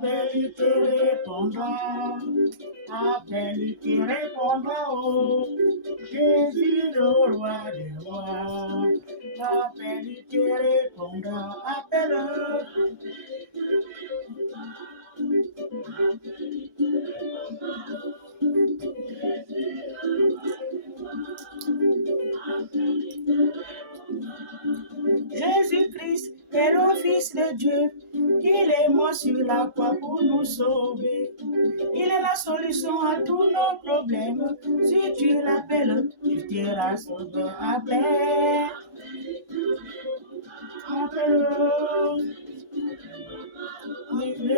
appelle, il te répondra. Appelle, il te répondra, oh. Jésus, le roi des rois. Appelle, il te répondra. Appelle. Jésus-Christ est le Fils de Dieu. Il est mort sur la croix pour nous sauver. Il est la solution à tous nos problèmes. Si tu l'appelles, tu seras sauvé. Appelle. Appelle. Oui, oui.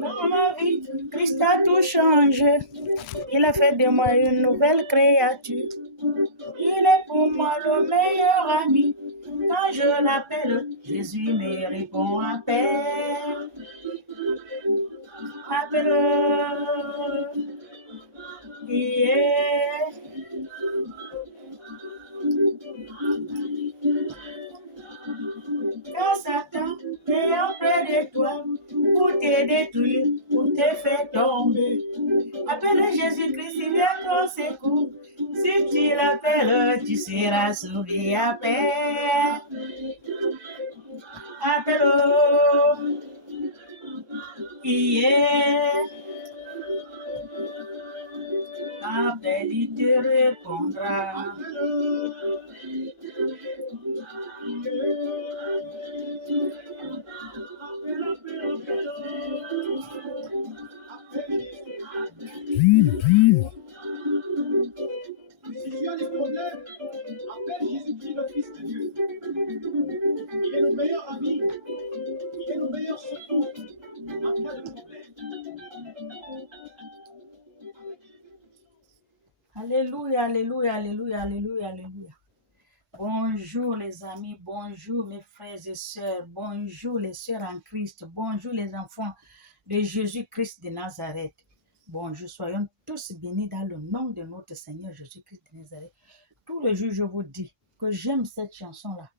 Dans ma vie, Christ a tout changé. Il a fait de moi une nouvelle créature. Il est pour moi le meilleur ami. Quand je l'appelle, Jésus me répond. Appelle. Appelle. Yeah. Quand Satan est auprès de toi pour te détruire, pour te faire tomber, appelle Jésus-Christ, il vient ton secours. Si tu l'appelles, tu seras sauvé. Appelle. Appelle. Yeah. Appelle, il te répondra. Si tu as des problèmes, appelle Jésus-Christ, le Fils de Dieu. Il est le meilleur ami, il est le meilleur secours en cas de problème. Alléluia, alléluia, alléluia, alléluia, alléluia. Bonjour les amis, bonjour mes frères et sœurs, bonjour les sœurs en Christ, bonjour les enfants de Jésus-Christ de Nazareth. Bonjour, soyons tous bénis dans le nom de notre Seigneur Jésus-Christ de Nazareth. Tous les jours, je vous dis que j'aime cette chanson-là.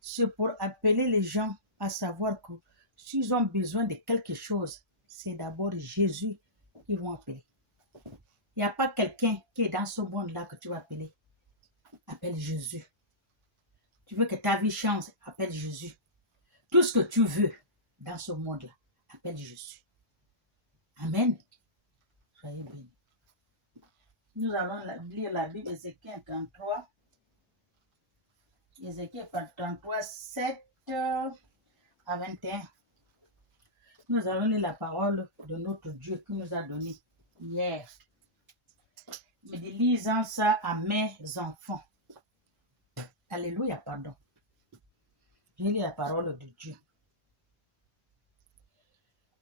C'est pour appeler les gens à savoir que s'ils ont besoin de quelque chose, c'est d'abord Jésus qu'ils vont appeler. Il n'y a pas quelqu'un qui est dans ce monde-là que tu vas appeler. Appelle Jésus. Tu veux que ta vie change, appelle Jésus. Tout ce que tu veux dans ce monde-là, appelle Jésus. Amen. Soyez bénis. Nous allons lire la Bible, Ézéchiel 33. Ézéchiel 33, 7 à 21. Nous allons lire la parole de notre Dieu qui nous a donné hier. Mais lisant ça à mes enfants. Alléluia, pardon. Je lis la parole de Dieu.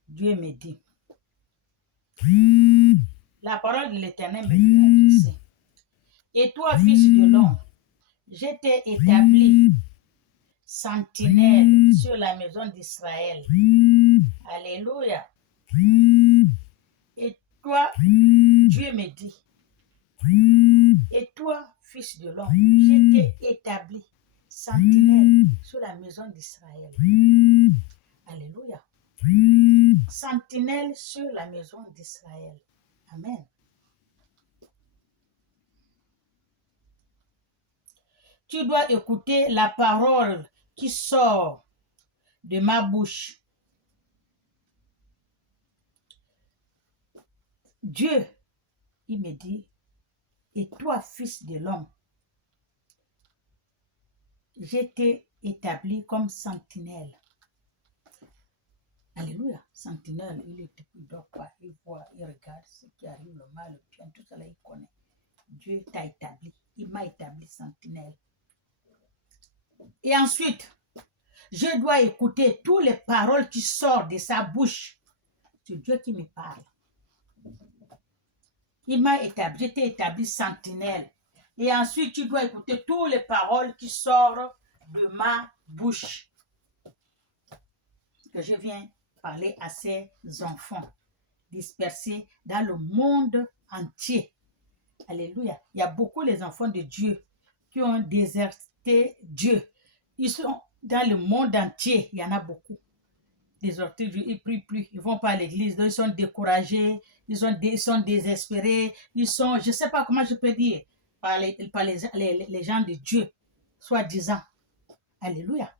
Dieu me dit. La parole de l'Éternel me dit adressée. Et toi, fils de l'homme, je t'ai établi sentinelle sur la maison d'Israël. Alléluia. Et toi, Dieu me dit. Et toi, fils de l'homme, je t'ai établi sentinelle sur la maison d'Israël. Alléluia. Sentinelle sur la maison d'Israël. Amen. Tu dois écouter la parole qui sort de ma bouche. Dieu, il me dit, et toi, fils de l'homme, je t'ai établi comme sentinelle. Alléluia. Sentinelle, il ne dort pas, il voit, il regarde ce qui arrive, le mal, le bien, tout cela, il connaît. Dieu t'a établi, il m'a établi sentinelle. Et ensuite, je dois écouter toutes les paroles qui sortent de sa bouche. C'est Dieu qui me parle. Il m'a établi, je t'ai établi sentinelle. Et ensuite, tu dois écouter toutes les paroles qui sortent de ma bouche. Que je viens parler à ces enfants dispersés dans le monde entier. Alléluia. Il y a beaucoup les enfants de Dieu qui ont quitter Dieu. Ils sont dans le monde entier, il y en a beaucoup. Des orties, ils prient plus, ils vont pas à l'église, donc ils sont découragés, ils sont désespérés, ils sont, je sais pas comment je peux dire, par les gens de Dieu, soi-disant. Alléluia.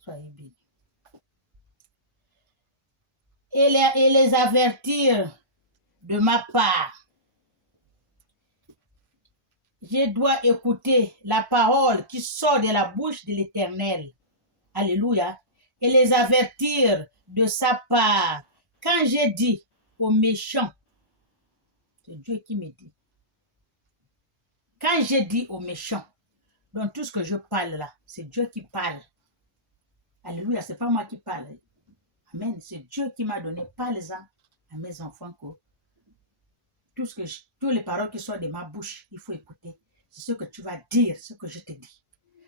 Soyez bénis. Et les avertir de ma part. Je dois écouter la parole qui sort de la bouche de l'Éternel. Alléluia. Et les avertir de sa part. Quand j'ai dit aux méchants, c'est Dieu qui me dit. Quand j'ai dit aux méchants, donc tout ce que je parle là, c'est Dieu qui parle. Alléluia, c'est pas moi qui parle. Amen, c'est Dieu qui m'a donné. Parle-en à mes enfants que toutes les paroles qui sortent de ma bouche, il faut écouter. C'est ce que tu vas dire, ce que je te dis.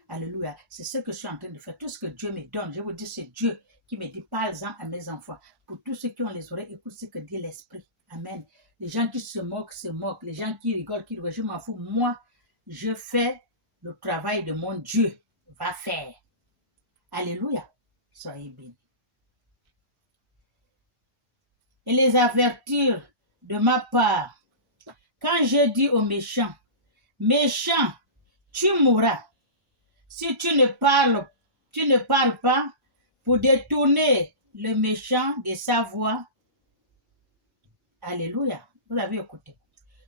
Alléluia, c'est ce que je suis en train de faire. Tout ce que Dieu me donne, je vous dis, c'est Dieu qui me dit, parle-en à mes enfants. Pour tous ceux qui ont les oreilles, écoute ce que dit l'Esprit. Amen. Les gens qui se moquent, se moquent. Les gens qui rigolent, je m'en fous. Moi, je fais le travail de mon Dieu va faire. Alléluia. Soyez bénis. Et les avertir de ma part. Quand je dis aux méchants, méchant, tu mourras. Si tu ne parles pas pour détourner le méchant de sa voix. Alléluia. Vous l'avez écouté.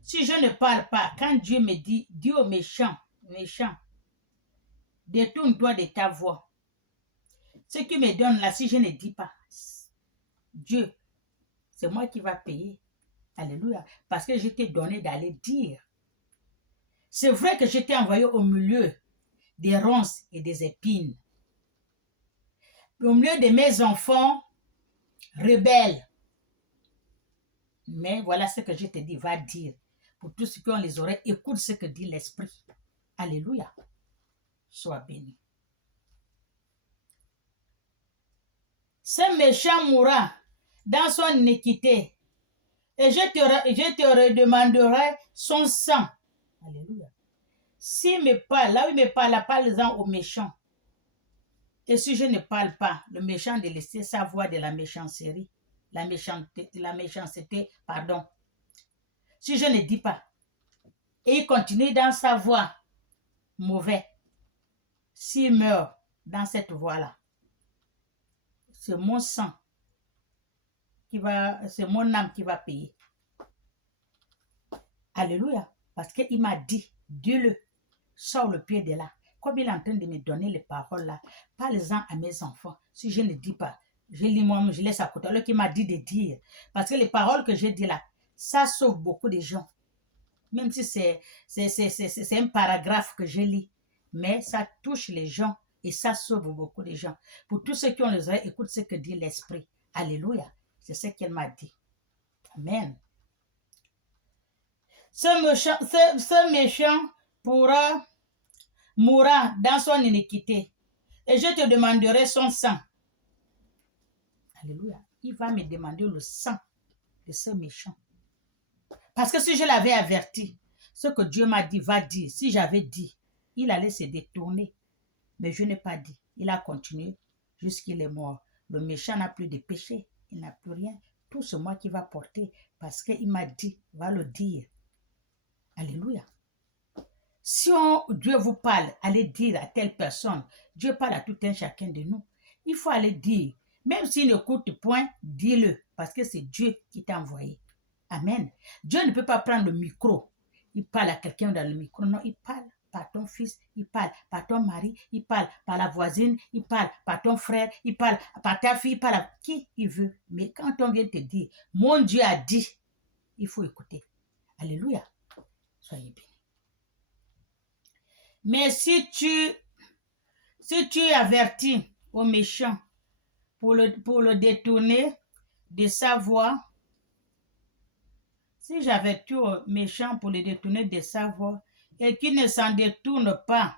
Si je ne parle pas, quand Dieu me dit, dis aux méchants, détourne-toi de ta voix. Ce qui me donne là, si je ne dis pas, Dieu, c'est moi qui va payer. Alléluia. Parce que je t'ai donné d'aller dire. C'est vrai que je t'ai envoyé au milieu des ronces et des épines. Au milieu de mes enfants rebelles. Mais voilà ce que je te dis, va dire. Pour tous ceux qui ont les oreilles, écoute ce que dit l'Esprit. Alléluia. Sois béni. Ce méchant mourra dans son iniquité. Et je te redemanderai son sang. Alléluia. S'il me parle, là où il me parle, parle-en au méchant. Et si je ne parle pas, le méchant de laisser sa voix de la méchanceté, la méchanceté, pardon. Si je ne dis pas, et il continue dans sa voix mauvais, s'il meurt dans cette voie-là, c'est mon sang c'est mon âme qui va payer. Alléluia. Parce qu'il m'a dit, dis-le, sors le pied de là. Comme il est en train de me donner les paroles là, parle-en à mes enfants. Si je ne dis pas, je lis moi-même, je laisse à côté. Alors qu'il m'a dit de dire. Parce que les paroles que j'ai dit là, ça sauve beaucoup de gens. Même si c'est un paragraphe que je lis. Mais ça touche les gens et ça sauve beaucoup de gens. Pour tous ceux qui ont les oreilles, écoute ce que dit l'Esprit. Alléluia. C'est ce qu'elle m'a dit. Amen. Ce méchant mourra dans son iniquité. Et je te demanderai son sang. Alléluia. Il va me demander le sang de ce méchant. Parce que si je l'avais averti, ce que Dieu m'a dit, va dire. Si j'avais dit, il allait se détourner. Mais je n'ai pas dit. Il a continué jusqu'il est mort. Le méchant n'a plus de péché. Il n'a plus rien. Tout c'est moi qui va porter. Parce qu'il m'a dit, va le dire. Alléluia. Si Dieu vous parle, allez dire à telle personne. Dieu parle à tout un chacun de nous. Il faut aller dire. Même s'il n'écoute point, dis-le. Parce que c'est Dieu qui t'a envoyé. Amen. Dieu ne peut pas prendre le micro. Il parle à quelqu'un dans le micro. Non, il parle par ton fils. Il parle par ton mari. Il parle par la voisine. Il parle par ton frère. Il parle par ta fille. Il parle à qui il veut. Mais quand on vient te dire, mon Dieu a dit, il faut écouter. Alléluia. Soyez bénis. Mais si tu avertis au méchant pour le détourner de sa voie, si j'avertis au méchant pour le détourner de sa voie et qu'il ne s'en détourne pas,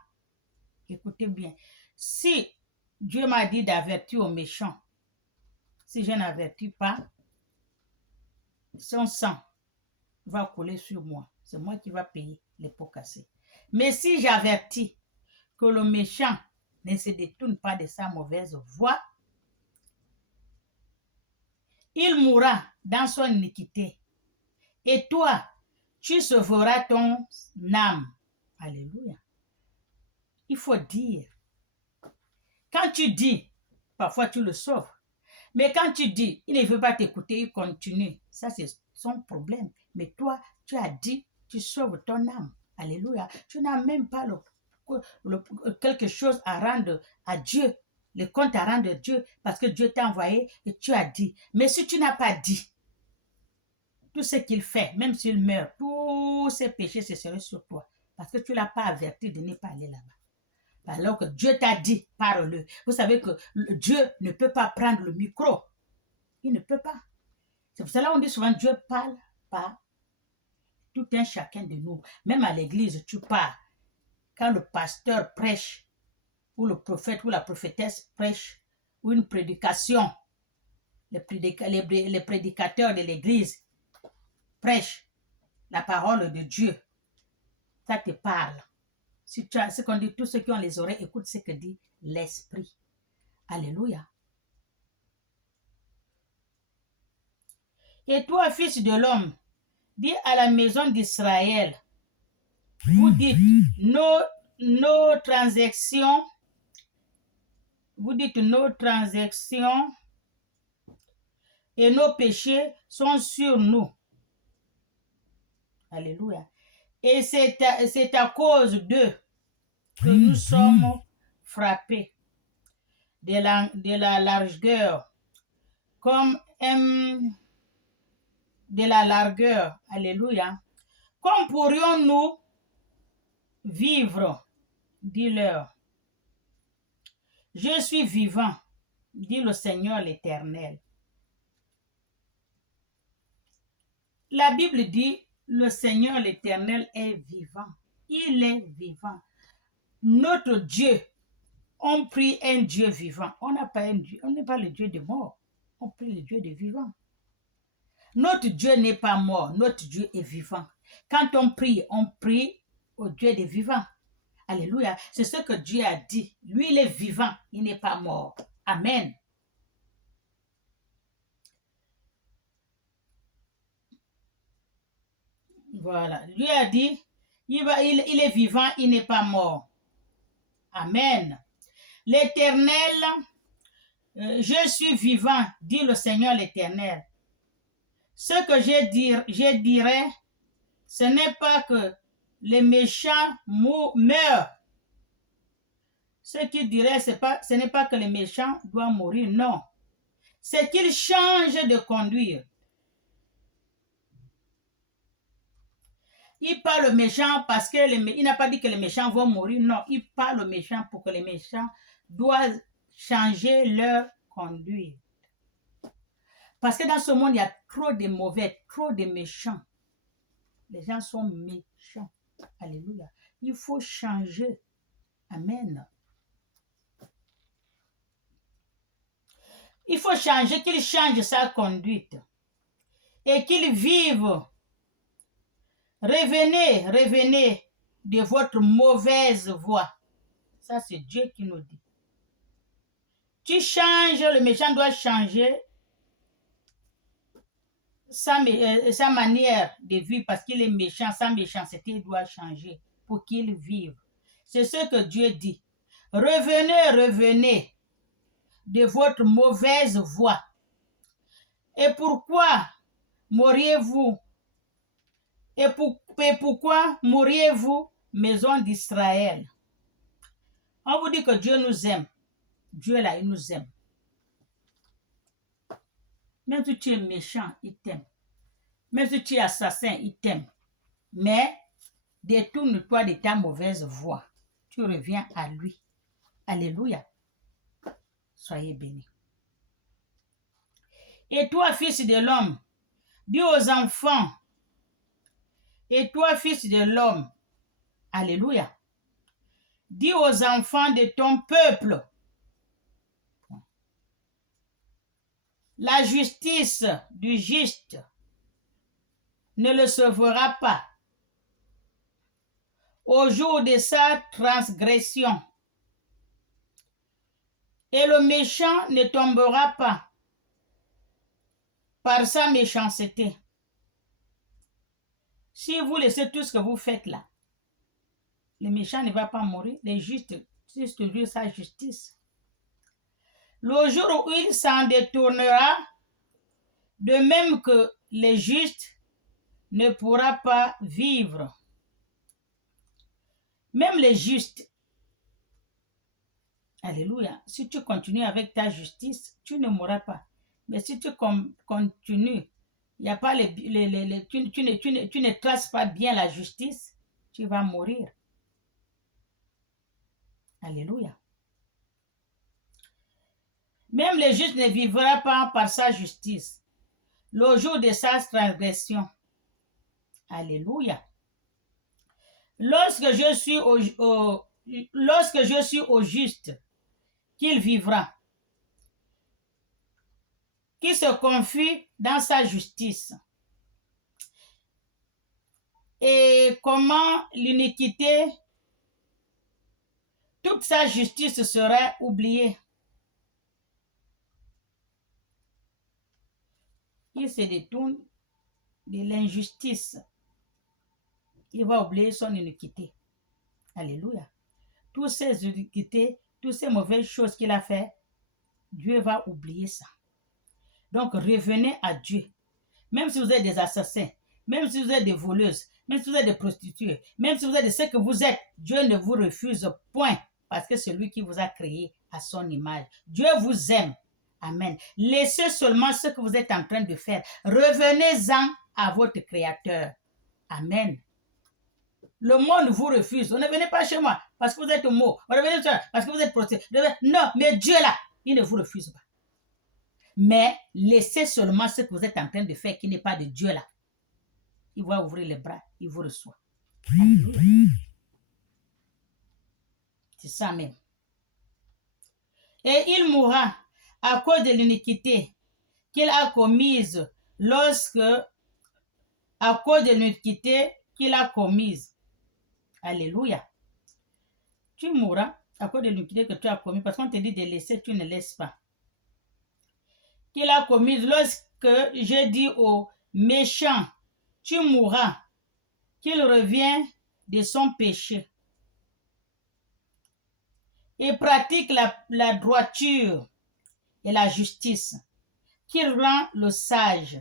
écoutez bien, si Dieu m'a dit d'avertir au méchant, si je n'avertis pas, son sang va couler sur moi. C'est moi qui va payer les pots cassés. Mais si j'avertis que le méchant ne se détourne pas de sa mauvaise voie, il mourra dans son iniquité. Et toi, tu sauveras ton âme. Alléluia. Il faut dire. Quand tu dis, parfois tu le sauves. Mais quand tu dis, il ne veut pas t'écouter, il continue. Ça, c'est son problème. Mais toi, tu as dit, tu sauves ton âme. Alléluia. Tu n'as même pas quelque chose à rendre à Dieu. Le compte à rendre à Dieu parce que Dieu t'a envoyé et tu as dit. Mais si tu n'as pas dit, tout ce qu'il fait, même s'il meurt, tous ses péchés, ce serait sur toi. Parce que tu ne l'as pas averti de ne pas aller là-bas. Alors que Dieu t'a dit, parle-le. Vous savez que Dieu ne peut pas prendre le micro. Il ne peut pas. C'est pour cela qu'on dit souvent, Dieu parle par tout un chacun de nous. Même à l'église, tu parles. Quand le pasteur prêche, ou le prophète ou la prophétesse prêche, ou une prédication, les prédicateurs de l'église prêchent la parole de Dieu. Ça te parle. Si tu as ce qu'on dit, tous ceux qui ont les oreilles, écoute ce que dit l'Esprit. Alléluia. Et toi, fils de l'homme, dis à la maison d'Israël, vous dites, nos transactions et nos péchés sont sur nous. Alléluia. Et c'est à cause d'eux que nous sommes frappés de la largeur, de la largeur. Alléluia. Comme pourrions-nous vivre, dis-leur. Je suis vivant, dit le Seigneur l'Éternel. La Bible dit, le Seigneur l'Éternel est vivant. Il est vivant. Notre Dieu, on prie un Dieu vivant. On n'a pas un Dieu, on n'est pas le Dieu de mort. On prie le Dieu de vivant. Notre Dieu n'est pas mort, notre Dieu est vivant. Quand on prie au Dieu des vivants. Alléluia. C'est ce que Dieu a dit. Lui, il est vivant, il n'est pas mort. Amen. Voilà. Lui a dit, il est vivant, il n'est pas mort. Amen. L'Éternel, je suis vivant, dit le Seigneur l'Éternel. Ce que je dirai, ce n'est pas que les méchants meurent. Ce qu'il dirait, ce n'est pas que les méchants doivent mourir, non. C'est qu'ils changent de conduire. Il parle méchant parce il n'a pas dit que les méchants vont mourir, non. Il parle méchant pour que les méchants doivent changer leur conduite. Parce que dans ce monde, il y a trop de mauvais, trop de méchants. Les gens sont méchants. Alléluia. Il faut changer. Amen. Il faut changer, qu'il change sa conduite. Et qu'il vive. Revenez de votre mauvaise voie. Ça, c'est Dieu qui nous dit. Tu changes, le méchant doit changer sa manière de vivre parce qu'il est méchant, sa méchanceté doit changer pour qu'il vive. C'est ce que Dieu dit. Revenez de votre mauvaise voie. Et pourquoi mourriez-vous? Et pourquoi mourriez-vous, maison d'Israël? On vous dit que Dieu nous aime. Dieu là, il nous aime. Même si tu es méchant, il t'aime. Même si tu es assassin, il t'aime. Mais détourne-toi de ta mauvaise voie. Tu reviens à lui. Alléluia. Soyez bénis. Et toi, fils de l'homme, dis aux enfants, et toi, fils de l'homme, alléluia, dis aux enfants de ton peuple, la justice du juste ne le sauvera pas. au jour de sa transgression. Et le méchant ne tombera pas par sa méchanceté. Si vous laissez tout ce que vous faites là, le méchant ne va pas mourir, le juste vivre sa justice. Le jour où il s'en détournera, de même que le juste ne pourra pas vivre. Même les justes, alléluia, si tu continues avec ta justice, tu ne mourras pas. Mais si tu continues, il y a pas tu ne traces pas bien la justice, tu vas mourir. Alléluia. Même le juste ne vivra pas par sa justice, le jour de sa transgression. Alléluia. Lorsque je suis au juste, qu'il vivra, qui se confie dans sa justice. Et comment l'iniquité, toute sa justice serait oubliée. Il se détourne de l'injustice. Il va oublier son iniquité. Alléluia. Toutes ces iniquités, toutes ces mauvaises choses qu'il a fait, Dieu va oublier ça. Donc revenez à Dieu. Même si vous êtes des assassins, même si vous êtes des voleuses, même si vous êtes des prostituées, même si vous êtes de ce que vous êtes, Dieu ne vous refuse point parce que c'est lui qui vous a créé à son image. Dieu vous aime. Amen. Laissez seulement ce que vous êtes en train de faire. Revenez-en à votre Créateur. Amen. Le monde vous refuse. Ne venez pas chez moi parce que vous êtes homo. Revenez parce que vous êtes prostitué. Non, mais Dieu là, il ne vous refuse pas. Mais laissez seulement ce que vous êtes en train de faire qui n'est pas de Dieu là. Il va ouvrir les bras, il vous reçoit. C'est ça même. Et il mourra à cause de l'iniquité qu'il a commise à cause de l'iniquité qu'il a commise. Alléluia. Tu mourras à cause de l'iniquité que tu as commise parce qu'on te dit de laisser, tu ne laisses pas. Qu'il a commise lorsque j'ai dit au méchant, tu mourras, qu'il revient de son péché et pratique la droiture et la justice, qu'il rend le sage,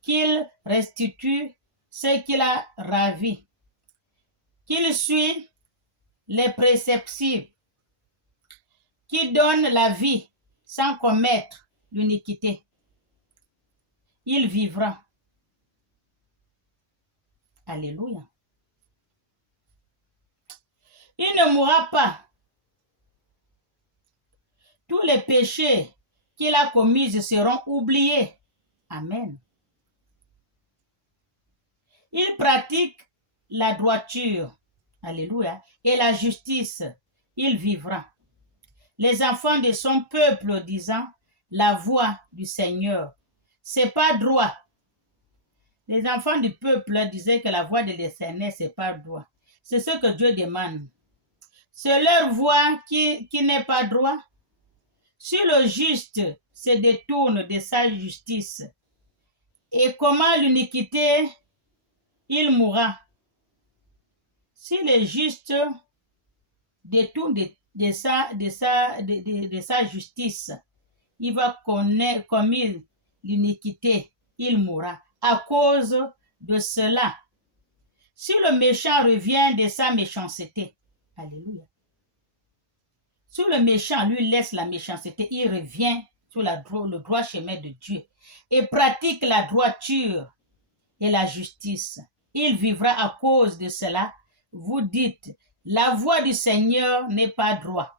qu'il restitue ce qu'il a ravi, qu'il suit les préceptifs, qu'il donne la vie sans commettre l'iniquité. Il vivra. Alléluia. Il ne mourra pas. Tous les péchés qu'il a commis seront oubliés. Amen. Il pratique la droiture. Alléluia. Et la justice. Il vivra. Les enfants de son peuple disant la voix du Seigneur. C'est pas droit. Les enfants du peuple disaient que la voix de l'Éternel, c'est pas droit. C'est ce que Dieu demande. C'est leur voix qui n'est pas droit. Si le juste se détourne de sa justice, et comment l'iniquité, il mourra. Si le juste détourne de sa justice, il va commettre l'iniquité, il mourra. À cause de cela, si le méchant revient de sa méchanceté, alléluia. Si le méchant lui laisse la méchanceté, il revient sur le droit chemin de Dieu et pratique la droiture et la justice. Il vivra à cause de cela. Vous dites, la voix du Seigneur n'est pas droit.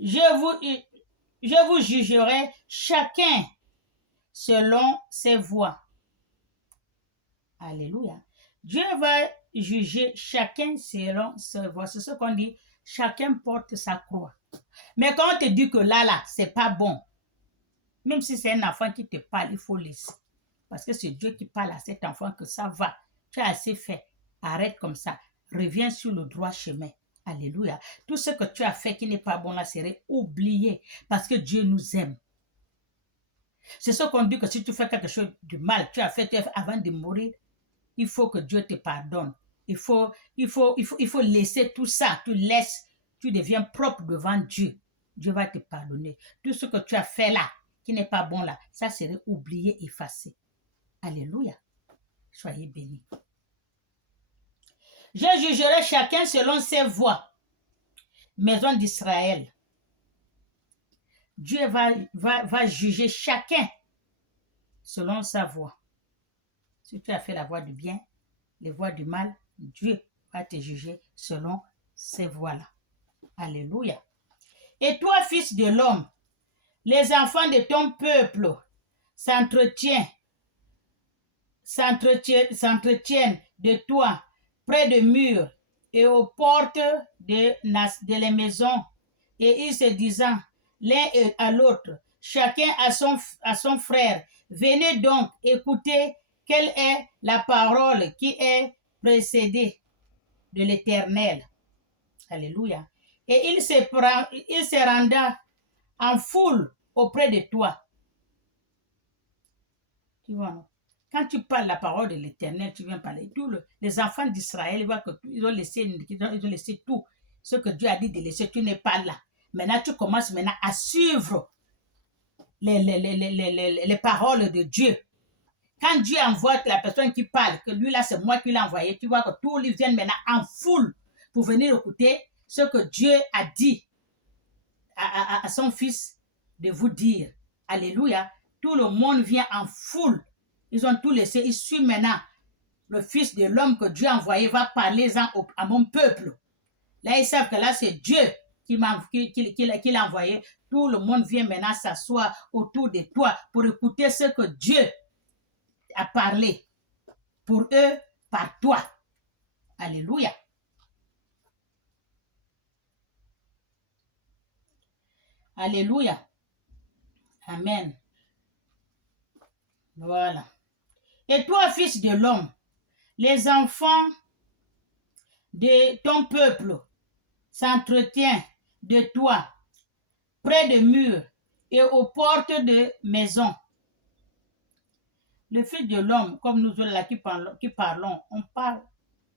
Je vous jugerai chacun selon ses voies. Alléluia. Dieu va juger chacun selon ses voies. C'est ce qu'on dit, chacun porte sa croix. Mais quand on te dit que là, c'est pas bon, même si c'est un enfant qui te parle, il faut laisser. Parce que c'est Dieu qui parle à cet enfant que ça va. Tu as assez fait. Arrête comme ça. Reviens sur le droit chemin. Alléluia. Tout ce que tu as fait qui n'est pas bon là serait oublié parce que Dieu nous aime. C'est ce qu'on dit que si tu fais quelque chose de mal, tu as fait avant de mourir, il faut que Dieu te pardonne. Il faut laisser tout ça. Tu deviens propre devant Dieu. Dieu va te pardonner. Tout ce que tu as fait là, qui n'est pas bon là, ça serait oublié, effacé. Alléluia. Soyez bénis. Je jugerai chacun selon ses voies. Maison d'Israël. Dieu va juger chacun selon sa voie. Si tu as fait la voie du bien, les voies du mal, Dieu va te juger selon ces voies-là. Alléluia. Et toi, fils de l'homme, les enfants de ton peuple s'entretiennent de toi près des murs et aux portes de les maisons, et ils se disant l'un à l'autre, chacun à son frère, venez donc écouter quelle est la parole qui est précédée de l'Éternel. Alléluia. Et il se renda en foule auprès de toi. Tu vois, non? Quand tu parles la parole de l'Éternel, tu viens parler. Les enfants d'Israël, ils ont laissé tout. Ce que Dieu a dit de laisser, tu n'es pas là. Maintenant, tu commences à suivre les paroles de Dieu. Quand Dieu envoie la personne qui parle, que lui là, c'est moi qui l'ai envoyé, tu vois que tous ils viennent maintenant en foule pour venir écouter ce que Dieu a dit à son fils de vous dire. Alléluia. Tout le monde vient en foule. Ils ont tout laissé. Ils suivent maintenant le fils de l'homme que Dieu a envoyé va parler à mon peuple. Là, ils savent que là, c'est Dieu qui l'a envoyé. Tout le monde vient maintenant s'asseoir autour de toi pour écouter ce que Dieu a parlé pour eux par toi. Alléluia. Alléluia. Amen. Voilà. Et toi, fils de l'homme, les enfants de ton peuple s'entretiennent de toi près des murs et aux portes de maisons. Le fils de l'homme, comme nous là qui parlons, on parle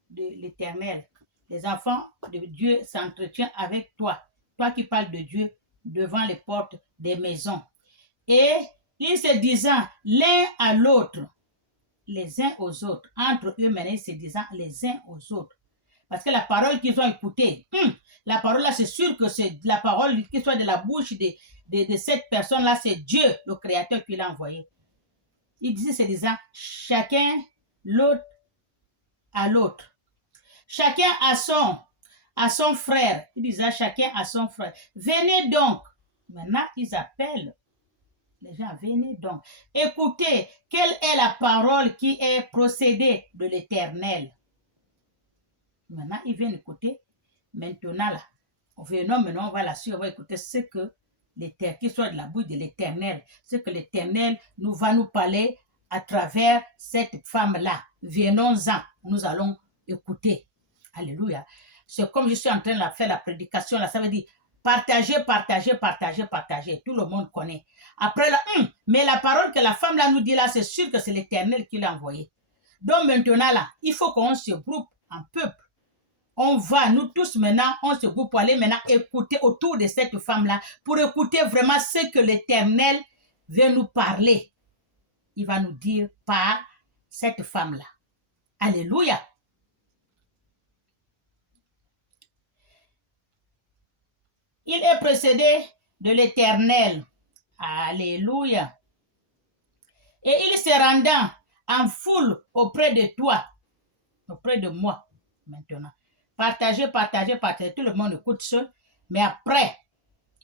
de l'Éternel. Les enfants de Dieu s'entretiennent avec toi. Toi qui parles de Dieu devant les portes des maisons. Et ils se disant l'un à l'autre, les uns aux autres, entre eux maintenant, ils se disant les uns aux autres. Parce que la parole qu'ils ont écoutée, la parole là, c'est sûr que c'est la parole qui soit de la bouche de cette personne-là, c'est Dieu, le Créateur, qui l'a envoyé. Il disait, se disant, chacun l'autre à l'autre. Chacun à son frère. Il disait, chacun à son frère. Venez donc. Maintenant, ils appellent les gens, venez donc. Écoutez, quelle est la parole qui est procédée de l'Éternel? Maintenant, ils viennent écouter. Maintenant, là, maintenant, on va la suivre, on va écouter ce que l'Éternel, qui soit de la bouche de l'Éternel, ce que l'Éternel va nous parler à travers cette femme-là. Venons-en, nous allons écouter. Alléluia. C'est comme je suis en train de faire la prédication, là, ça veut dire partager, partager, partager, partager. Tout le monde connaît. Après, là, mais la parole que la femme là nous dit là, c'est sûr que c'est l'Éternel qui l'a envoyé. Donc maintenant là, il faut qu'on se groupe en peuple. On va, nous tous maintenant, on se groupe pour aller maintenant écouter autour de cette femme-là, pour écouter vraiment ce que l'Éternel veut nous parler. Il va nous dire par cette femme-là. Alléluia. Il est précédé de l'Éternel. Alléluia. Et il se rendant en foule auprès de toi, auprès de moi maintenant. Partager, partager, partager. Tout le monde écoute seul. Mais après,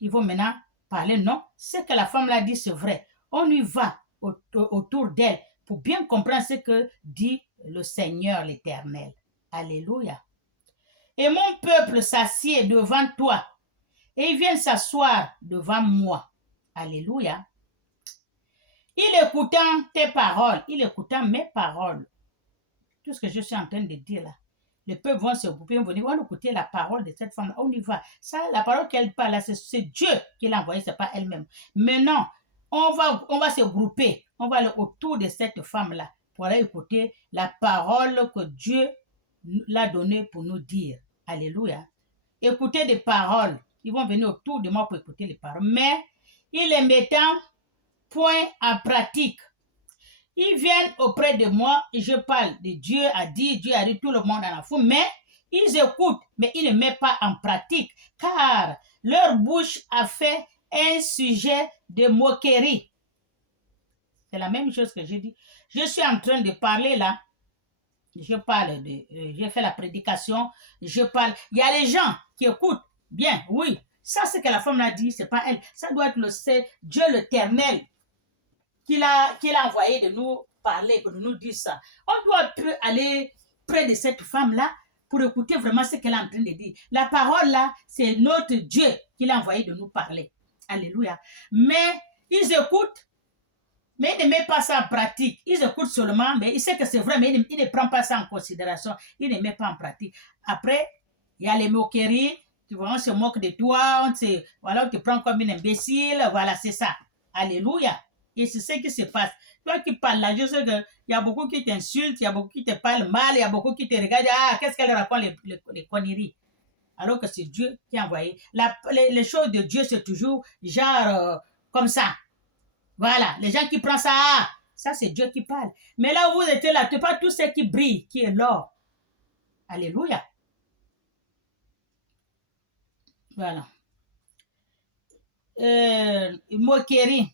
ils vont maintenant parler. Non, ce que la femme l'a dit, c'est vrai. On y va autour d'elle pour bien comprendre ce que dit le Seigneur l'Éternel. Alléluia. Et mon peuple s'assied devant toi. Et ils viennent s'asseoir devant moi. Alléluia. Il écoutant tes paroles, il écoutant mes paroles. Tout ce que je suis en train de dire là. Les peuples vont se grouper, vont venir, on va écouter la parole de cette femme. On y va. Ça, la parole qu'elle parle, là, c'est Dieu qui l'a envoyée, c'est pas elle-même. Maintenant, on va se grouper, on va aller autour de cette femme-là pour aller écouter la parole que Dieu l'a donnée pour nous dire. Alléluia. Écouter des paroles. Ils vont venir autour de moi pour écouter les paroles. Mais ils les mettant point en pratique. Ils viennent auprès de moi et je parle de Dieu a dit, tout le monde en a fou. Mais ils écoutent, mais ils ne mettent pas en pratique. Car leur bouche a fait un sujet de moquerie. C'est la même chose que j'ai dit. Je suis en train de parler là. Je fais la prédication. Je parle. Il y a les gens qui écoutent. Bien, oui. Ça, c'est que la femme l'a dit, c'est pas elle. Ça doit être Dieu l'Éternel qu'il a envoyé de nous parler, de nous dire ça. On doit aller près de cette femme-là pour écouter vraiment ce qu'elle est en train de dire. La parole là, c'est notre Dieu qui l'a envoyé de nous parler. Alléluia. Mais ils écoutent, mais ils ne mettent pas ça en pratique. Ils écoutent seulement, mais ils savent que c'est vrai, mais ils ne prennent pas ça en considération. Ils ne mettent pas en pratique. Après, il y a les moqueries. Tu vois, on se moque de toi, voilà, on te prend comme une imbécile. Voilà, c'est ça. Alléluia. Et c'est ce qui se passe. Toi qui parles là, je sais qu'il y a beaucoup qui t'insultent, il y a beaucoup qui te parlent mal, il y a beaucoup qui te regardent. Ah, qu'est-ce qu'elle raconte les conneries? Alors que c'est Dieu qui a envoyé. Les choses de Dieu, c'est toujours genre comme ça. Voilà, les gens qui prennent ça, ça c'est Dieu qui parle. Mais là où vous êtes là, c'est pas tout ce qui brille, qui est l'or. Alléluia. Voilà. Moquerie.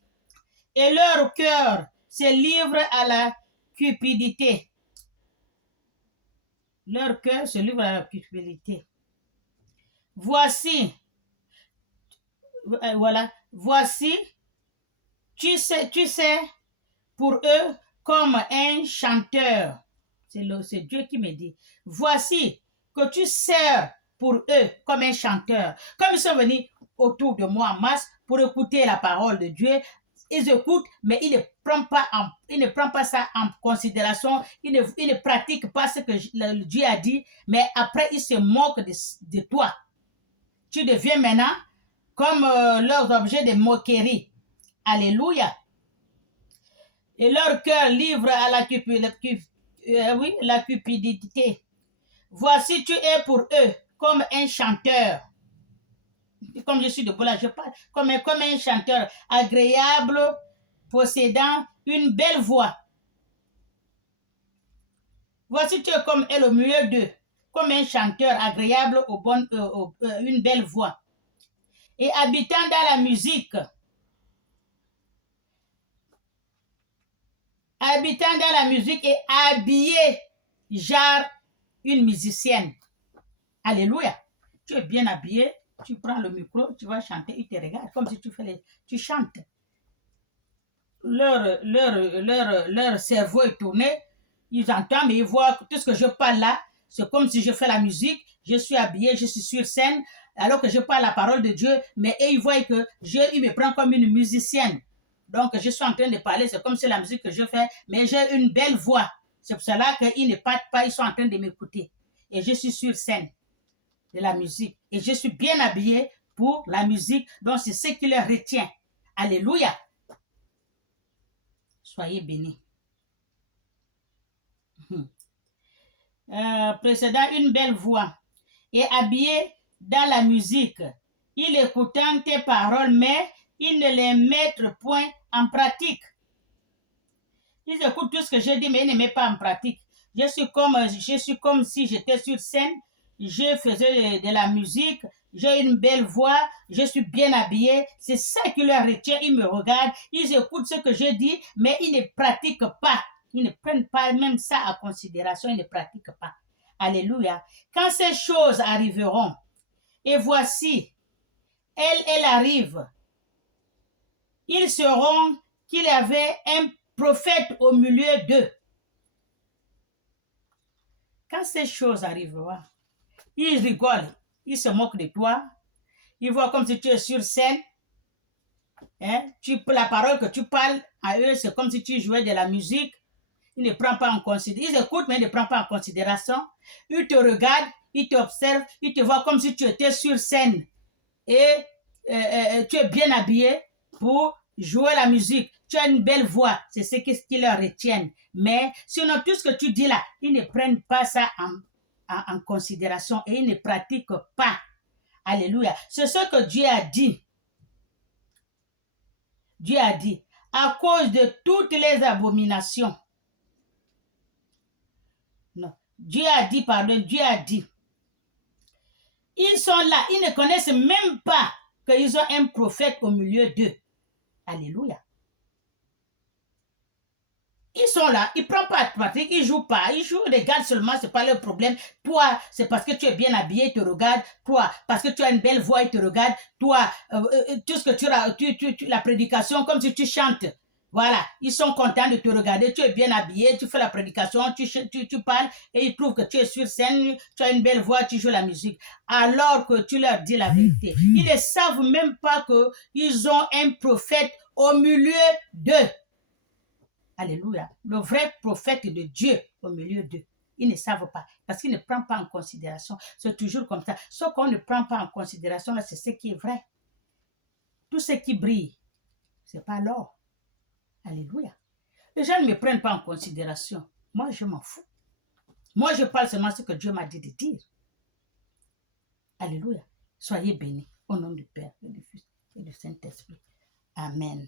Et leur cœur se livre à la cupidité. Leur cœur se livre à la cupidité. Voici, voilà, voici, tu sais, pour eux, comme un chanteur. C'est Dieu qui me dit. Voici que tu sers pour eux comme un chanteur. Comme ils sont venus autour de moi en masse pour écouter la parole de Dieu, ils écoutent, mais ils ne prennent pas ça en considération. Ils ne pratiquent pas ce que Dieu a dit, mais après, ils se moquent de toi. Tu deviens maintenant comme leurs objets de moquerie. Alléluia. Et leur cœur livre à la cupidité. Voici, tu es pour eux comme un chanteur. Comme je suis debout là, je parle comme un chanteur agréable, possédant une belle voix. Voici, tu es comme elle au milieu d'eux, comme un chanteur agréable, une belle voix. Et habitant dans la musique. Habitant dans la musique et habillé, genre une musicienne. Alléluia. Tu es bien habillé, tu prends le micro, tu vas chanter, ils te regardent comme si tu chantes. Leur cerveau est tourné, ils entendent, mais ils voient tout ce que je parle là, c'est comme si je fais la musique, je suis habillé, je suis sur scène, alors que je parle la parole de Dieu, mais eux, ils voient que ils me prennent comme une musicienne. Donc, je suis en train de parler, c'est comme si la musique que je fais, mais j'ai une belle voix. C'est pour cela qu'ils ne partent pas, ils sont en train de m'écouter. Et je suis sur scène de la musique. Et je suis bien habillée pour la musique, donc c'est ce qui leur retient. Alléluia. Soyez bénis. Précédant une belle voix et habillé dans la musique. Il écoutant tes paroles, mais ils ne les mettent point en pratique. Ils écoutent tout ce que je dis, mais ils ne mettent pas en pratique. Je suis comme si j'étais sur scène, je faisais de la musique, j'ai une belle voix, je suis bien habillé. C'est ça qui leur retient. Ils me regardent, ils écoutent ce que je dis, mais ils ne pratiquent pas. Ils ne prennent pas même ça en considération, ils ne pratiquent pas. Alléluia. Quand ces choses arriveront, et voici, elle arrive, ils sauront qu'il y avait un prophète au milieu d'eux. Quand ces choses arriveront, ils rigolent, ils se moquent de toi, ils voient comme si tu es sur scène, hein? La parole que tu parles à eux, c'est comme si tu jouais de la musique, Ils ne prennent pas en considération. Ils écoutent, mais ils ne prennent pas en considération. Ils te regardent, ils t'observent, ils te voient comme si tu étais sur scène. Et tu es bien habillé pour jouer la musique. Tu as une belle voix. C'est ce qui leur retiennent. Mais sinon, tout ce que tu dis là, ils ne prennent pas ça en considération et ils ne pratiquent pas. Alléluia. C'est ce que Dieu a dit. Dieu a dit, à cause de toutes les abominations. Non. Dieu a dit, ils sont là, ils ne connaissent même pas qu'ils ont un prophète au milieu d'eux. Alléluia. Ils sont là, ils ne prennent pas de pratique, ils ne jouent pas, ils regardent seulement, ce n'est pas leur problème. Toi, c'est parce que tu es bien habillé, ils te regardent. Toi, parce que tu as une belle voix, ils te regardent. Toi, tout ce que la prédication, comme si tu chantes. Voilà, ils sont contents de te regarder, tu es bien habillé, tu fais la prédication, tu parles et ils trouvent que tu es sur scène, tu as une belle voix, tu joues la musique. Alors que tu leur dis la vérité. Ils ne savent même pas qu'ils ont un prophète au milieu d'eux. Alléluia. Le vrai prophète de Dieu au milieu d'eux. Ils ne savent pas parce qu'ils ne prennent pas en considération. C'est toujours comme ça. Ce qu'on ne prend pas en considération, c'est ce qui est vrai. Tout ce qui brille, ce n'est pas l'or. Alléluia. Les gens ne me prennent pas en considération. Moi, je m'en fous. Moi, je parle seulement ce que Dieu m'a dit de dire. Alléluia. Soyez bénis au nom du Père et du Fils et du Saint-Esprit. Amen.